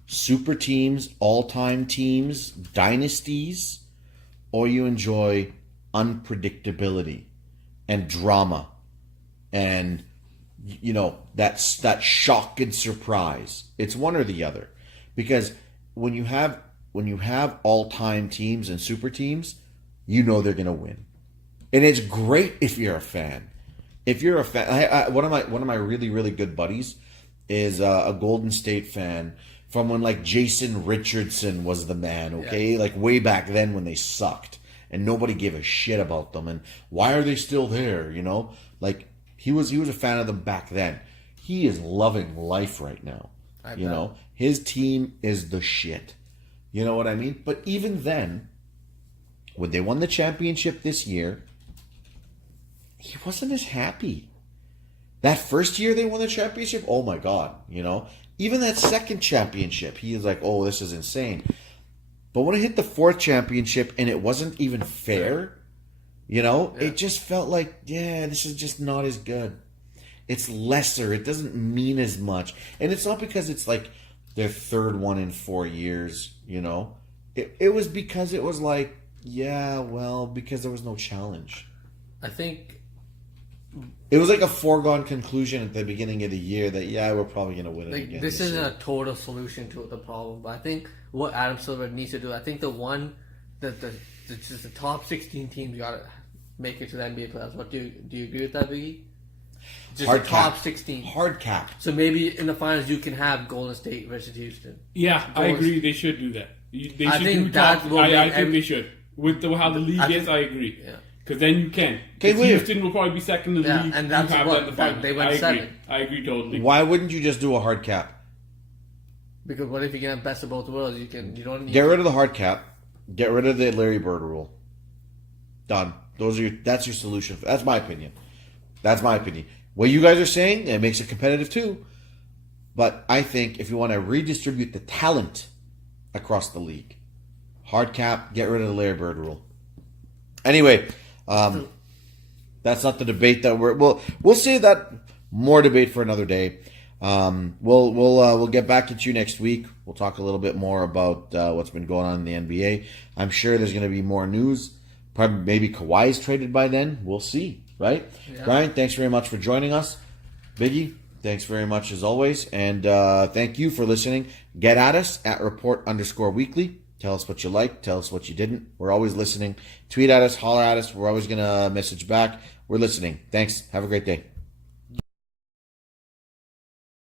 super teams, all-time teams, dynasties, or you enjoy unpredictability and drama and that shock and surprise. It's one or the other. Because when you have all-time teams and super teams, you know they're going to win. And it's great if you're a fan. If you're a fan, one of my really, really good buddies is a Golden State fan from when Jason Richardson was the man, okay? Yeah. Way back then when they sucked and nobody gave a shit about them and why are they still there, he was a fan of them back then. He is loving life right now. His team is the shit. You know what I mean? But even then, when they won the championship this year, he wasn't as happy. That first year they won the championship, oh my God, Even that second championship, he was like, oh, this is insane. But when it hit the fourth championship and it wasn't even fair, it just felt like, this is just not as good. It's lesser. It doesn't mean as much. And it's not because it's their third one in 4 years, It was because it was because there was no challenge. I think it was a foregone conclusion at the beginning of the year that we're probably going to win it again. This isn't year. a total solution to the problem, but I think what Adam Silver needs to do, I think just the top 16 teams got to make it to the NBA playoffs. What do you agree with that, Biggie? Just Hard the top cap. 16. Hard cap. So maybe in the finals you can have Golden State versus Houston. Yeah, I agree. They should do that. They I should think do that top. will I make think they should. With how the league is, I agree. Yeah. Because then you can. Okay, wait. Houston will probably be second in the league. And that's You have what that in the finals. they went I agree. 7. I agree totally. Why wouldn't you just do a hard cap? Because what if you can have best of both worlds? You don't need Get rid of the hard cap. Get rid of the Larry Bird rule. Done. That's your solution. That's my opinion. What you guys are saying, it makes it competitive too. But I think if you want to redistribute the talent across the league, hard cap, get rid of the Larry Bird rule. Anyway, that's not the debate that we'll save that more debate for another day. We'll get back at you next week. We'll talk a little bit more about what's been going on in the NBA. I'm sure there's going to be more news. Probably maybe Kawhi's traded by then. We'll see, right? Yeah. Brian, thanks very much for joining us. Biggie, thanks very much as always. And thank you for listening. Get at us at report_weekly. Tell us what you liked. Tell us what you didn't. We're always listening. Tweet at us. Holler at us. We're always going to message back. We're listening. Thanks. Have a great day.